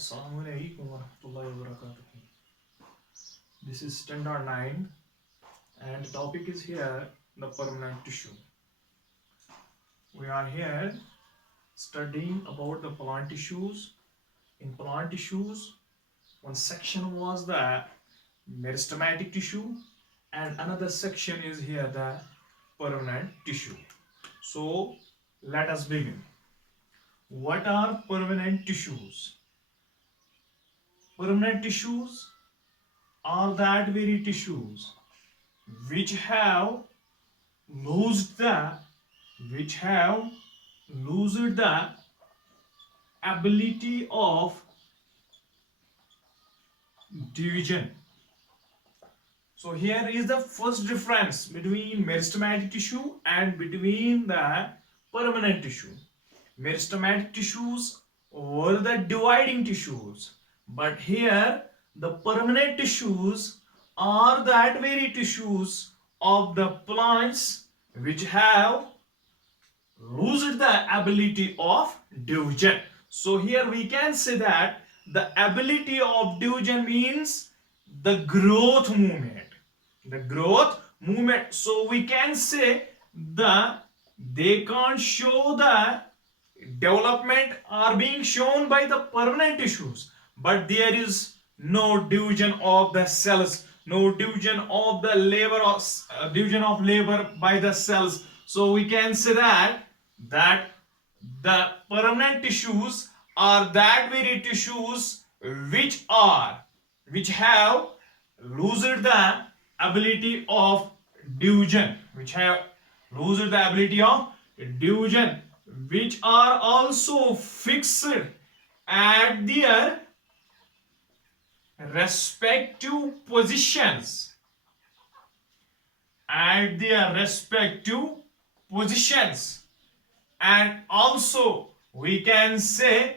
Assalamu alaikum warahmatullahi wabarakatuh. This is standard 9 and the topic is here the permanent tissue. We are here studying about the plant tissues. In plant tissues, one section was the meristematic tissue and another section is here the permanent tissue. So let us begin. What are permanent tissues? Permanent tissues are that very tissues which have lost the ability of division. So here is the first difference between meristematic tissue and between the permanent tissue. Meristematic tissues were the dividing tissues, but here the permanent tissues are that very tissues of the plants which have lost the ability of division. So here we can say that the ability of division means the growth movement. So we can say they can't show the development are being shown by the permanent tissues, but there is no division of the cells, no division of the division of labor by the cells. So we can say that the permanent tissues are that very tissues which have lost the ability of division, which are also fixed at their respective positions, and also we can say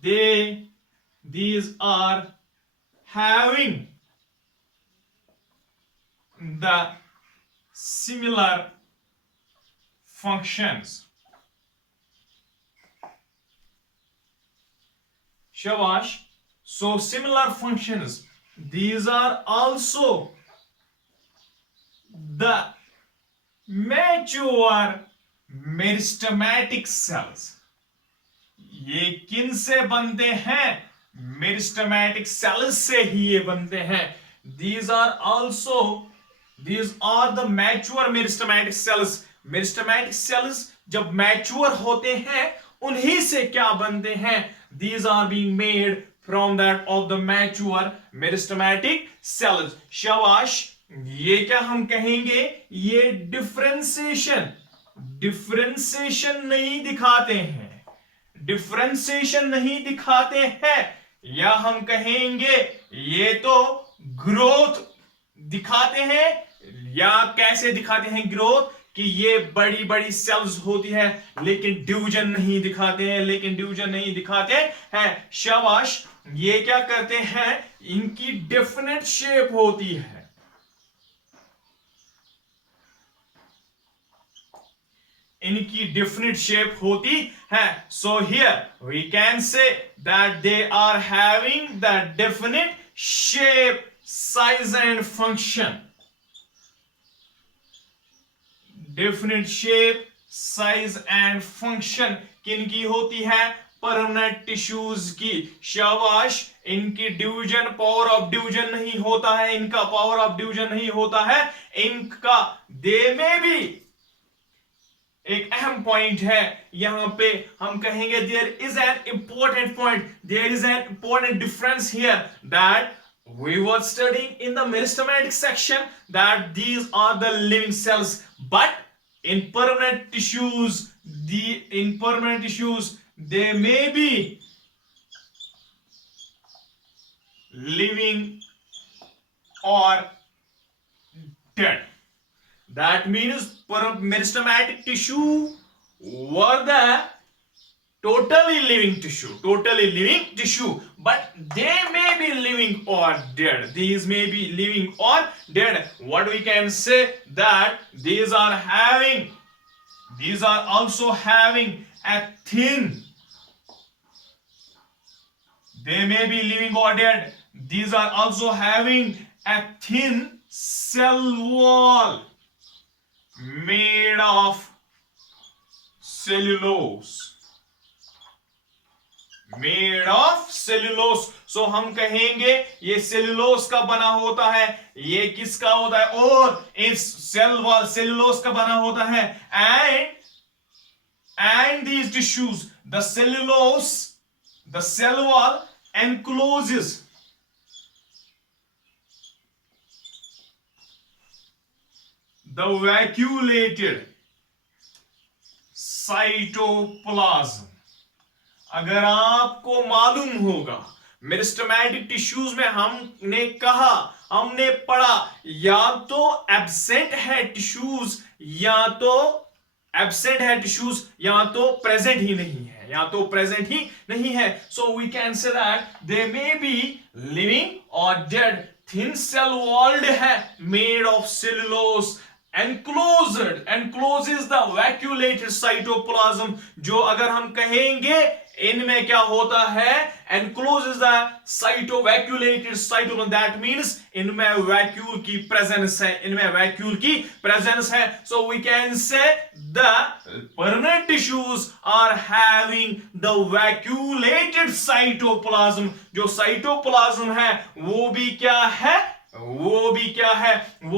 these are having the similar functions. Shabash. So similar functions, these are also the mature meristematic cells. ये किन से बनते हैं? Meristematic cells से ही ये बनते हैं. These are the mature meristematic cells. Meristematic cells जब मैच्योर होते हैं उन्हीं से क्या बनते हैं? These are being made from that of the mature meristematic cells. शाबाश. ये क्या हम कहेंगे? ये डिफरेंशिएशन नहीं दिखाते हैं, या हम कहेंगे ये तो ग्रोथ दिखाते हैं. या कैसे दिखाते हैं ग्रोथ? कि ये बड़ी बड़ी सेल्स होती है लेकिन डिवीजन नहीं दिखाते हैं. शाबाश. ये क्या करते हैं? इनकी डेफिनेट शेप होती है. So here we can say that they are having the definite shape, size and function. किनकी होती है? परमानेंट टिश्यूज की. शाबाश. इनकी डिवीजन पावर ऑफ डिवीजन नहीं होता है, इनका दे में भी एक अहम पॉइंट है. यहां पे हम कहेंगे there is an important difference here that we were studying in the meristematic section that these are the living cells, but in permanent tissues they may be living or dead. That means meristematic tissue were the totally living tissue, but they may be living or dead. These may be living or dead. What we can say that these are also having a thin they may be living or dead. These are also having a thin cell wall made of cellulose. Made of cellulose. So हम कहेंगे ये cellulose का बना होता है, ये किसका होता है, और इस सेल वॉल सेल्यूलोस का बना होता है. And these tissues, the cellulose, the cell wall encloses the vacuolated cytoplasm. अगर आपको मालूम होगा मेरिस्टेमेटिक टिश्यूज में हमने पढ़ा या तो एब्सेंट है टिश्यूज या तो प्रेजेंट ही नहीं है, so we can say that they may be living और डेड. थिन सेल वॉल्ड है, made of cellulose, encloses the vacuolated cytoplasm. जो अगर हम कहेंगे इनमें क्या होता है, encloses the vacuolated cytoplasm, that means इनमें वैक्यूल की प्रेजेंस है. So we can say the permanent tissues are having the vacuolated cytoplasm. जो साइटोप्लाज्म है वो भी क्या है, वो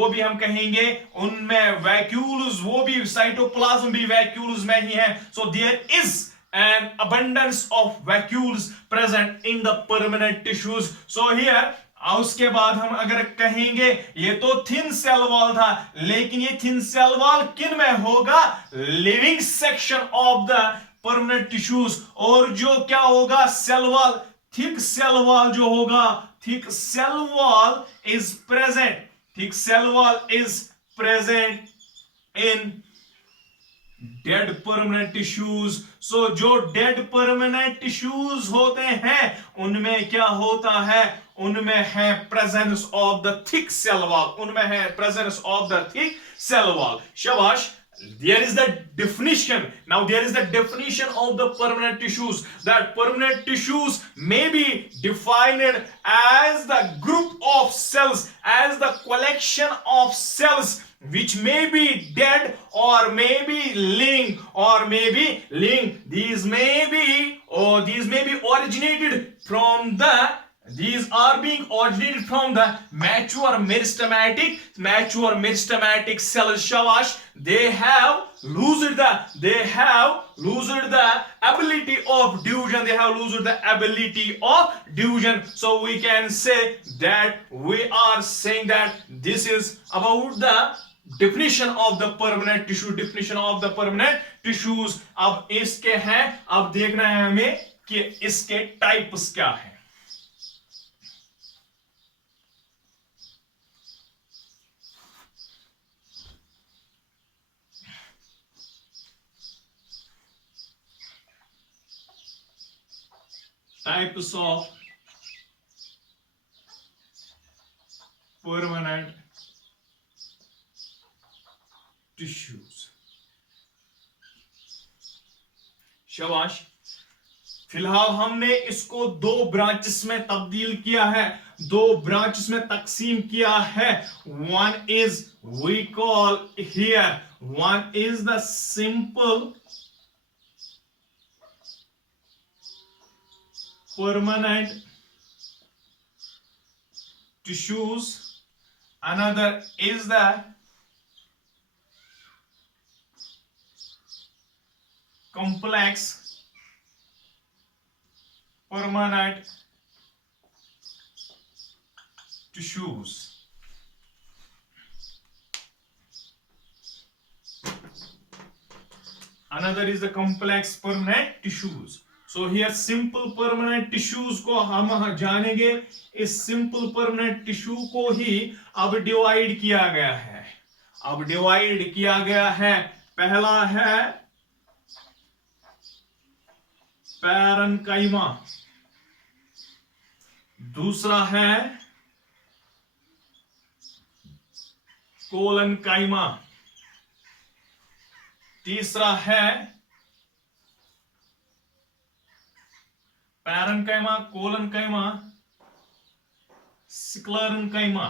भी हम कहेंगे उनमें वैक्यूल्स, वो भी साइटोप्लाज्म भी वैक्यूल्स में ही है. So there is an abundance of vacuoles present in the permanent tissues. So here उसके बाद हम अगर कहेंगे ये तो थिन सेल वॉल था, लेकिन ये थिन सेल वॉल किन में होगा, living section of the permanent tissues. और जो क्या होगा, cell wall, thick cell wall जो होगा, thick cell wall is present in dead permanent tissues. So जो dead permanent tissues होते हैं उनमें क्या होता है, उनमें है presence of the thick cell wall. शाबाश. There is the definition. Now there is the definition of the permanent tissues. That permanent tissues may be defined as the group of cells, as the collection of cells which may be dead or may be living. These are being originated from the mature meristematic cells. Shabash. They have lost the ability of division. So we can say that we are saying that this is about the definition of the permanent tissues. अब इसके हैं, अब देखना है हमें कि इसके types क्या हैं. Types of permanent tissues. शाबाश. फिलहाल हमने इसको दो ब्रांचेस में तब्दील किया है, दो ब्रांचेस में तकसीम किया है. One is we call here, one is the simple permanent tissues, another is the complex permanent tissues. Another is the complex permanent tissues. So here simple permanent tissues को हम जानेंगे. इस simple permanent tissue को ही अब divide किया गया है. पहला है पैरेन्काइमा, दूसरा है कोलेन्काइमा, तीसरा है parenchyma, collenchyma, sclerenchyma.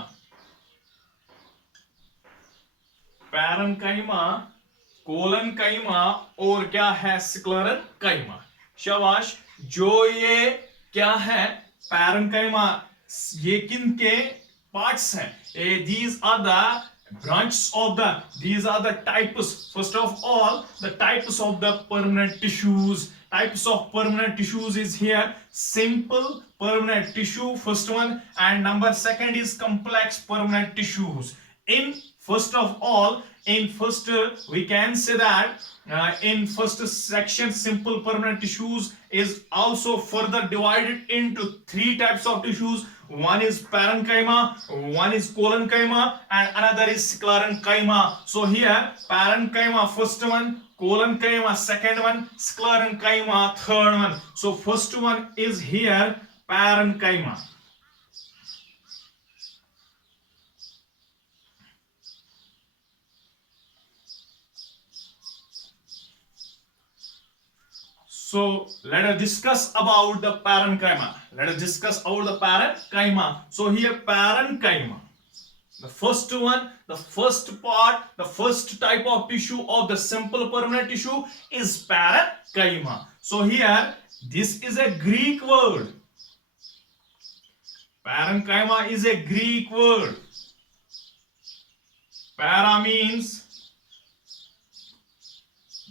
Parenchyma, collenchyma और क्या है, स्क्लेरेन्काइमा। शाबाश। जो ये क्या है, पैरेन्काइमा, ये किन के पार्ट्स हैं? These are the branches of these are the types. First of all, the types of the permanent tissues. Types of permanent tissues is here simple permanent tissue, first one, and number second is complex permanent tissues. In first of all, in first we can say that in first section, simple permanent tissues is also further divided into three types of tissues. One is parenchyma, one is collenchyma, and another is sclerenchyma. So here parenchyma first one, collenchyma second one, sclerenchyma third one. So first one is here parenchyma. So let us discuss about the parenchyma. Let us discuss about the parenchyma. So here parenchyma, the first one, the first part, the first type of tissue of the simple permanent tissue is parenchyma. So here this is a Greek word. Parenchyma is a Greek word. Para means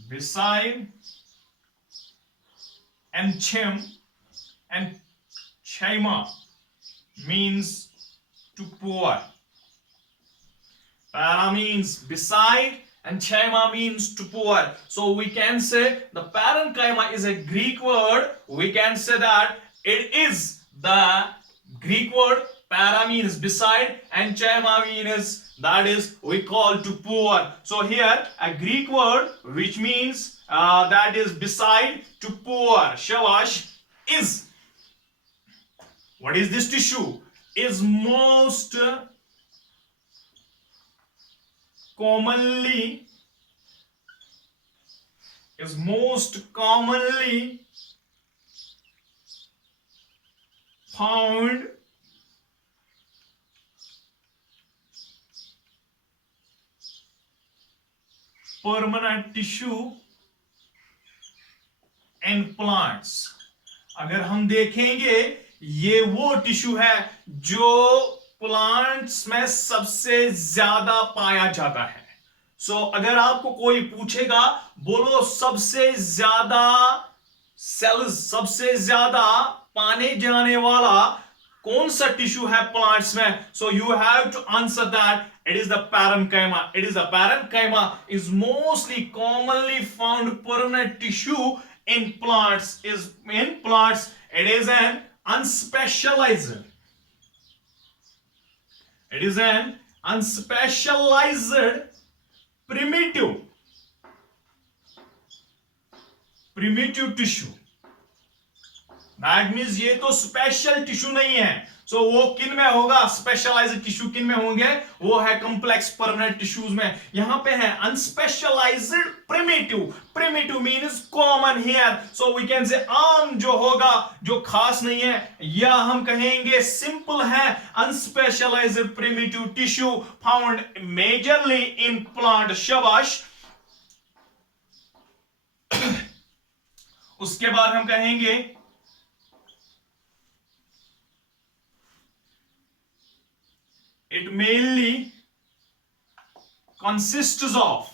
beside, and chem and chyma means to pour. Para means beside and chyma means to pour. So we can say the parenchyma is a Greek word. We can say that it is the Greek word. Para means beside and chyma means, that is, we call to pour. So here a Greek word which means that is beside to pour. Shabash. Is, what is this tissue? Is most commonly found permanent tissue in plants. अगर हम देखेंगे, ये वो tissue है जो plants में सबसे ज्यादा पाया जाता है. सो अगर आपको कोई पूछेगा, बोलो सबसे ज्यादा सेल्स, सबसे ज्यादा पाने जाने वाला कौन सा टिश्यू है प्लांट्स में, so you have to answer that it is the parenchyma. It is the parenchyma is mostly commonly found permanent tissue in plants. It is an unspecialized. It is an unspecialized primitive tissue. That means ये तो special tissue नहीं है. सो वो किन में होगा, specialised tissue किन में होंगे, वो है कॉम्प्लेक्स परमानेंट टिश्यूज में. यहां पे है unspecialized primitive means common here. So we can say आम जो होगा, जो खास नहीं है, या हम कहेंगे सिंपल है. Unspecialized primitive tissue found majorly in plant. शाबाश. उसके बाद हम कहेंगे it mainly consists of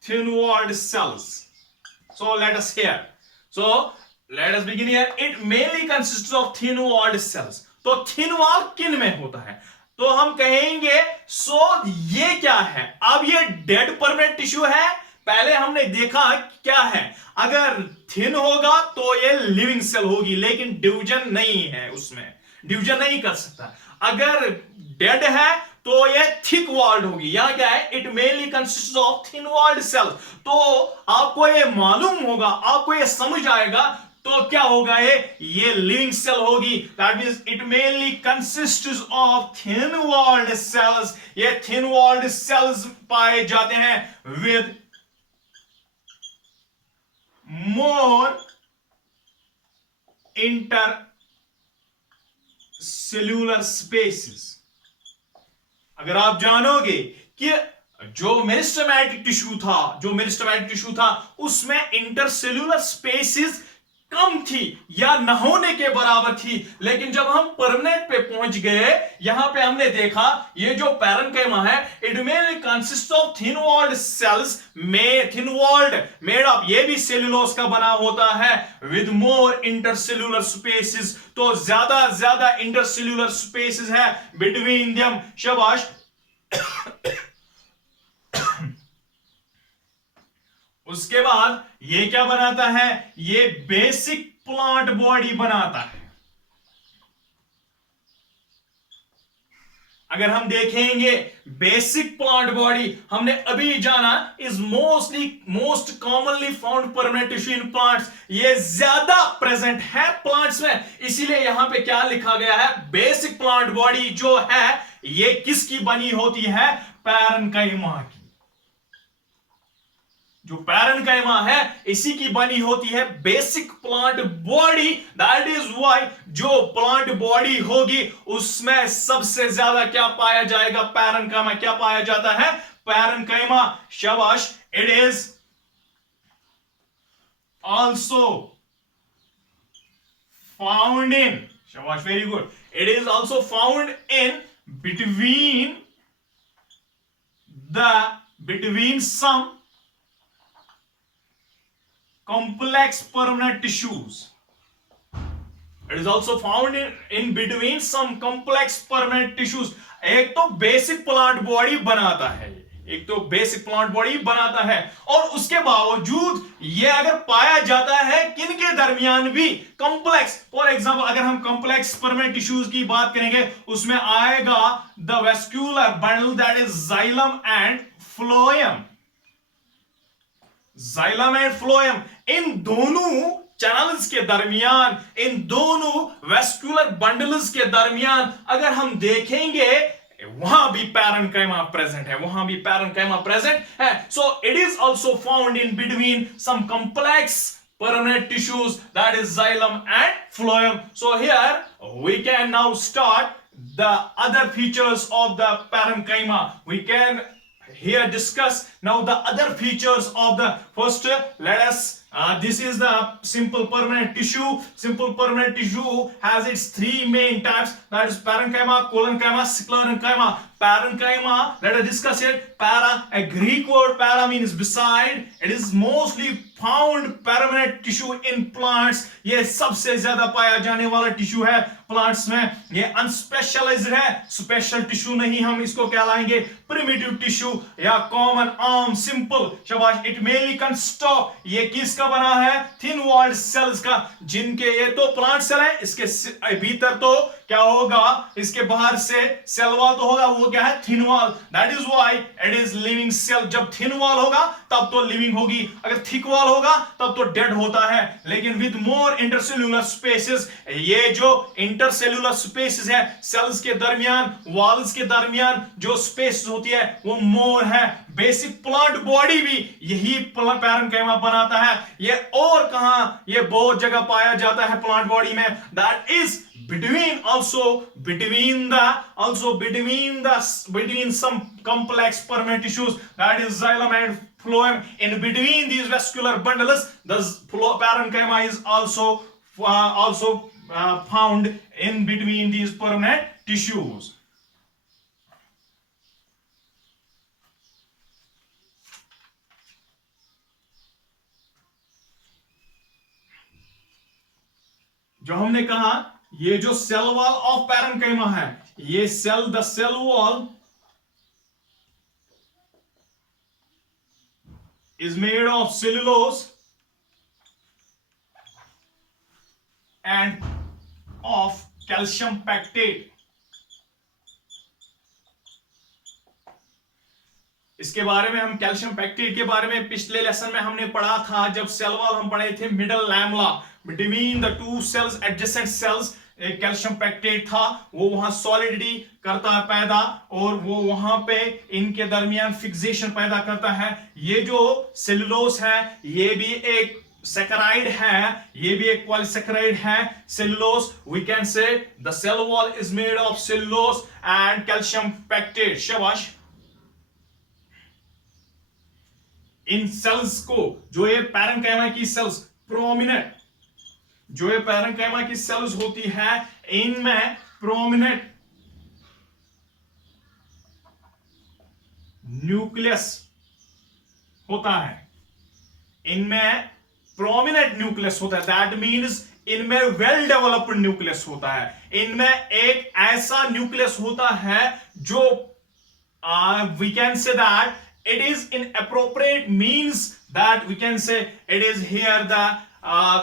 thin-walled cells. So let us begin here. It mainly consists of thin-walled cells. तो thin wall किन में होता है, तो हम कहेंगे ये क्या है. अब ये डेड परमानेंट टिश्यू है. पहले हमने देखा क्या है, अगर थिन होगा तो ये लिविंग सेल होगी, लेकिन डिवीजन नहीं है, उसमें डिवीजन नहीं कर सकता. अगर डेड है तो ये थिक वॉल्ड होगी. यहां क्या है, it mainly consist of thin walled cells. तो आपको ये मालूम होगा, आपको ये समझ आएगा, तो क्या होगा, ये लिविंग सेल होगी. That means it mainly consists of thin walled cells. ये थिन वॉल्ड सेल्स पाए जाते हैं विद more intercellular spaces. अगर आप जानोगे कि जो मेरिस्टेमेटिक टिश्यू था उसमें इंटरसेल्यूलर स्पेसिस कम थी या न होने के बराबर थी, लेकिन जब हम परमानेंट पे पहुंच गए, यहां पे हमने देखा ये जो पैरेन्काइमा है it mainly consist of thin walled cells, thin walled made of, ये भी सेल्यूलोज का बना होता है, विद मोर इंटरसेल्यूलर स्पेसिस, तो ज्यादा इंटरसेल्यूलर स्पेसिस है बिटवीन देम। शाबाश। उसके बाद ये क्या बनाता है, ये बेसिक प्लांट बॉडी बनाता है। अगर हम देखेंगे बेसिक प्लांट बॉडी, हमने अभी जाना is most commonly found permanent tissue in plants, ये ज्यादा प्रेजेंट है प्लांट्स में, इसीलिए यहां पे क्या लिखा गया है, बेसिक प्लांट बॉडी जो है ये किसकी बनी होती है, पैरेन्काइमा की। जो पैरेन्काइमा है इसी की बनी होती है basic plant body. That is why जो प्लांट बॉडी होगी उसमें सबसे ज्यादा क्या पाया जाएगा, पैरेन्काइमा। क्या पाया जाता है, पैरेन्काइमा। शाबाश। It is also found in, शाबाश, very good, it is also found in between some complex permanent tissues. It is also found in between some complex permanent tissues. एक तो बेसिक प्लांट बॉडी बनाता है, और उसके बावजूद ये अगर पाया जाता है किनके दरमियान भी, कॉम्प्लेक्स। फॉर एग्जांपल अगर हम कॉम्प्लेक्स परमानेंट टिश्यूज की बात करेंगे उसमें आएगा the vascular bundle, that is xylem and phloem. Xylem and phloem, इन दोनों चैनल्स के दरमियान, इन दोनों वेस्क्यूलर बंडल्स के दरमियान अगर हम देखेंगे वहां भी पैरेन्काइमा प्रेजेंट है। So it is also found in between some complex permanent tissues, that is xylem and phloem. So here we can now start the other features of the parenchyma. We can here discuss now the other features of the first. Let us this is the simple permanent tissue. Simple permanent tissue has its three main types, that is parenchyma, collenchyma, sclerenchyma. Parenchyma, let us discuss it. Para, a Greek word para means beside. It is mostly found permanent tissue in plants. ये सबसे ज्यादा पाया जाने वाला tissue है plants में। ये अनस्पेशलाइज्ड है, स्पेशल टिश्यू नहीं, हम इसको क्या लाएंगे, प्रिमिटिव टिश्यू या कॉमन आर्म सिंपल। शाबाश। इट मेनली कंसिस्ट ऑफ, ये किसका बना है, थिन वॉल्ड सेल्स का, जिनके ये तो प्लांट सेल है, इसके भीतर तो क्या होगा, इसके बाहर से सेल वॉल तो होगा, वो क्या है, thin wall. That is why it is living cell. जब थिन वॉल होगा तब तो लिविंग होगी, अगर थिक वॉल होगा तब तो डेड होता है। लेकिन विद मोर इंटरसेल्यूलर स्पेसेस, ये जो इंटरसेल्यूलर स्पेसेस है सेल्स के दरमियान, वॉल्स के दरमियान जो स्पेस होती है वो मोर है। बेसिक प्लांट बॉडी भी यही पैरेन्काइमा बनाता है। ये और कहां, ये बहुत जगह पाया जाता है प्लांट बॉडी में। That is between some complex permanent tissues, that is xylem and phloem. In between these vascular bundles, the parenchyma is also found in between these permanent tissues. जो हमने कहा ये जो सेल वॉल ऑफ पैरेन्काइमा है, ये the cell wall is made of cellulose and of calcium pectate. इसके बारे में हम कैल्शियम पैक्टेट के बारे में पिछले लेसन में हमने पढ़ा था, जब सेल वॉल हम पढ़े थे, middle lamella between the two cells, adjacent cells, एक कैल्शियम पैक्टेट था, वो वहां सॉलिडिटी करता है पैदा, और वो वहां पे इनके दरमियान फिक्सेशन पैदा करता है। ये जो सेलुलोस है ये भी एक सैकराइड है, ये भी एक पॉलीसैकराइड है. Cellulose, we can say the cell wall is made of cellulose and calcium pectate. शाबाश. इन सेल्स को, जो ये पैरेन्काइमा की सेल्स प्रोमिनेंट, जो ये पैरेन्काइमा की सेल्स होती है, इनमें प्रोमिनेंट न्यूक्लियस होता है. इनमें प्रोमिनेंट न्यूक्लियस होता है. दैट मीन्स इनमें वेल डेवलप्ड न्यूक्लियस होता है. इनमें एक ऐसा न्यूक्लियस होता है जो we can say that it is in appropriate means, that we can say it is here the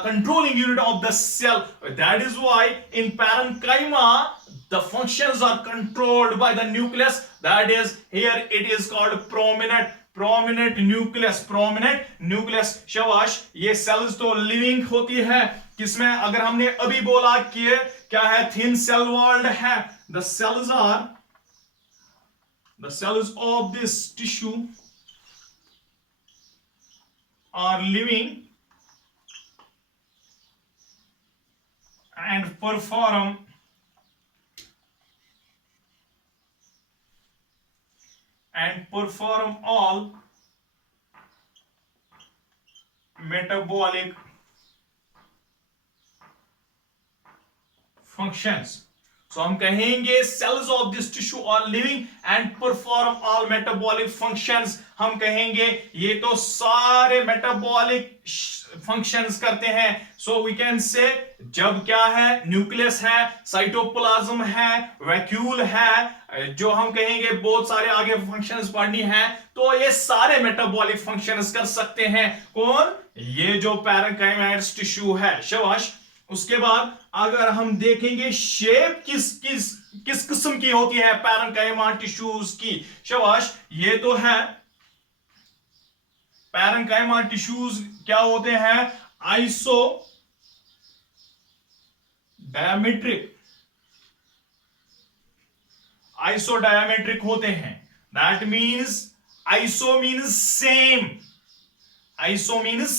controlling unit of the cell. That is why in parenchyma the functions are controlled by the nucleus. That is here it is called prominent nucleus. शाबाश. ये sales तो living होती है किसमें? अगर हमने अभी बोला कि क्या है, थिन सेल वॉल्ड है. The cells of this tissue are living and perform all metabolic functions. So हम कहेंगे cells of this tissue are living and perform all metabolic functions. हम कहेंगे ये तो सारे metabolic functions करते हैं. So we can say जब क्या है, न्यूक्लियस है, साइटोप्लाज्म है, वैक्यूल है, जो हम कहेंगे बहुत सारे आगे फंक्शंस पढ़नी है, तो ये सारे मेटाबॉलिक फंक्शंस कर सकते हैं. कौन? ये जो पैरेन्काइमाटिस टिश्यू है. शाबाश. उसके बाद अगर हम देखेंगे शेप किस किस्म की होती है पैरेन्काइमा टिश्यूज की. शाबाश. ये तो है पैरेन्काइमा टिश्यूज क्या होते हैं? आइसोडायमेट्रिक होते हैं. That means iso means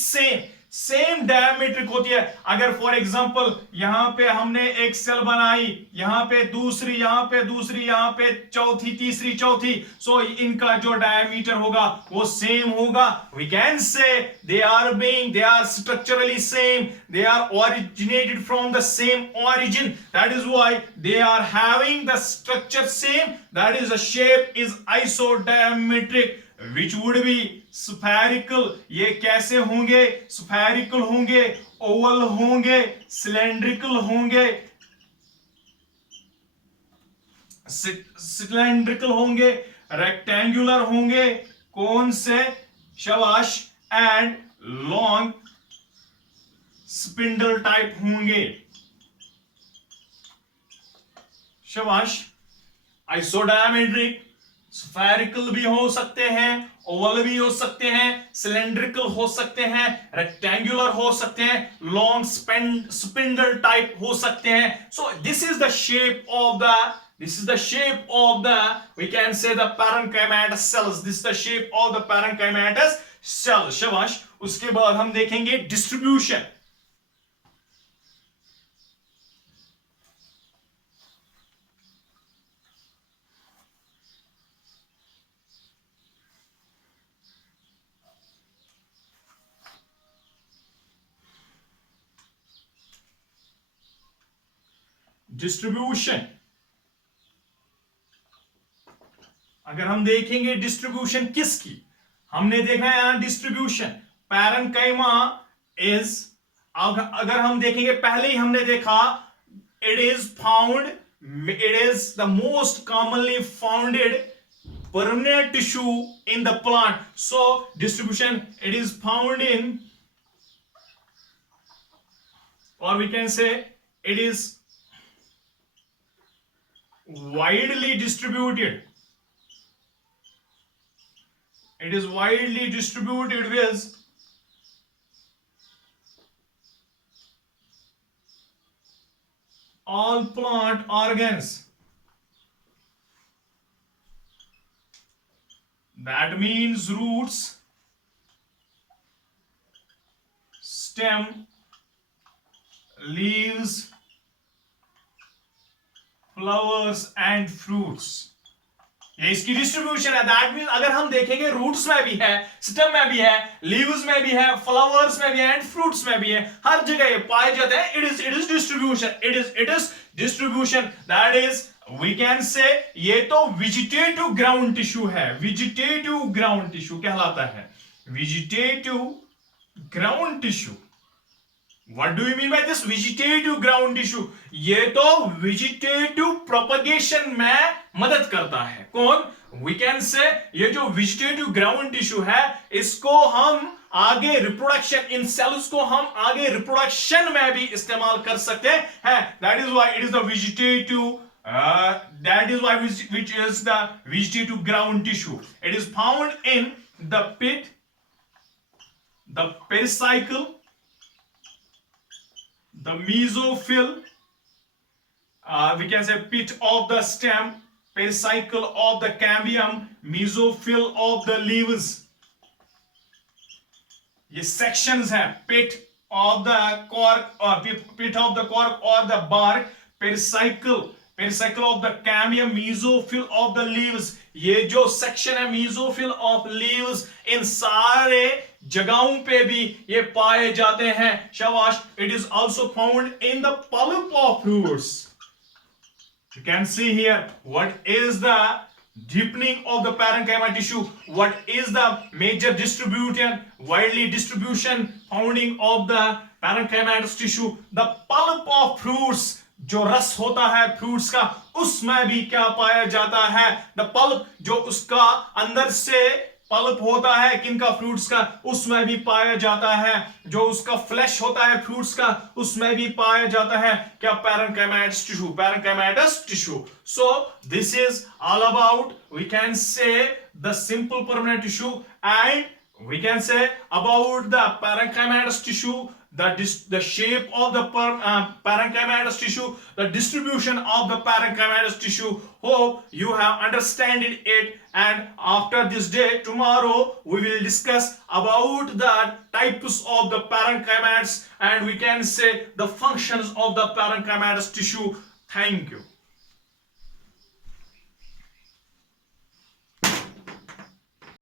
same diametric होती है. अगर फॉर एग्जांपल यहां पे हमने एक सेल बनाई, यहां पे दूसरी, यहां पे चौथी, तीसरी, चौथी, सो इनका जो डायमीटर होगा वो सेम होगा. We can say they are structurally same, they are originated from the same origin. That is why they are having the structure same. That is, the shape is isodiametric, which would be spherical. ये कैसे होंगे? Spherical होंगे, Oval होंगे, cylindrical होंगे, rectangular होंगे. कौन से? शाबाश. एंड लॉन्ग स्पिंडल टाइप होंगे. शाबाश. आइसोडायमेट्रिक, स्फेरिकल भी हो सकते हैं, ओवल भी हो सकते हैं, सिलेंड्रिकल हो सकते हैं, रेक्टेंगुलर हो सकते हैं, लॉन्ग स्पिंडल टाइप हो सकते हैं. सो this is the shape of the we can say the parenchymatous cells. This is the shape of the parenchymatous cell. शाबाश. उसके बाद हम देखेंगे डिस्ट्रीब्यूशन. अगर हम देखेंगे डिस्ट्रीब्यूशन किसकी, हमने देखा है यहां डिस्ट्रीब्यूशन पैरेन्काइमा इज, अगर हम देखेंगे पहले ही हमने देखा it is the most commonly founded permanent tissue in the plant. So distribution, it is found in, or we can say it is widely distributed. It is widely distributed with all plant organs. That means roots, stem, leaves, flowers and fruits. ये इसकी distribution है. That mean अगर हम देखेंगे roots में भी है, stem में भी है, लीव्स में भी है, फ्लावर्स में भी है एंड फ्रूट्स में भी है. हर जगह ये पाए जाते हैं. It is distribution. It is distribution. That is we can say ये तो वेजिटेटिव ग्राउंड टिश्यू है. वेजिटेटिव ग्राउंड टिश्यू कहलाता है. Vegetative ground tissue. What do you mean by this vegetative ground tissue? ये तो vegetative propagation में मदद करता है. कौन? We can say ये जो vegetative ground tissue है, इसको हम आगे reproduction इन cells को हम आगे reproduction में भी इस्तेमाल कर सकते हैं. That is why it is the vegetative. That is why which is the vegetative ground tissue. It is found in the pit, the pericycle, the mesophyll, we can say pit of the stem, pericycle of the cambium, mesophyll of the leaves. ये sections हैं. Pit of the cork or pit of the cork or the bark, pericycle of the cambium, mesophyll of the leaves. ये जो section है mesophyll of leaves, इन सारे जगहों पे भी ये पाए जाते हैं. शाबाश. It is also found in the pulp of fruits. You can see here what is the deepening of the parenchyma tissue. What is the major distribution, widely distribution founding of the parenchymatous tissue? The pulp of fruits. जो रस होता है fruits का, उसमें भी क्या पाया जाता है? The pulp. जो उसका अंदर से पल्प होता है किनका? फ्रूट्स का, उसमें भी पाया जाता है. जो उसका फ्लैश होता है फ्रूट्स का, उसमें भी पाया जाता है क्या? Parenchymatous tissue. Parenchymatous tissue. So this is all about, we can say the simple permanent tissue and we can say about the parenchymatous tissue, the shape of the parenchymatous tissue, the distribution of the parenchymatous tissue. Hope you have understood it, and after this day, tomorrow we will discuss about the types of the parenchymatous and we can say the functions of the parenchymatous tissue. Thank you.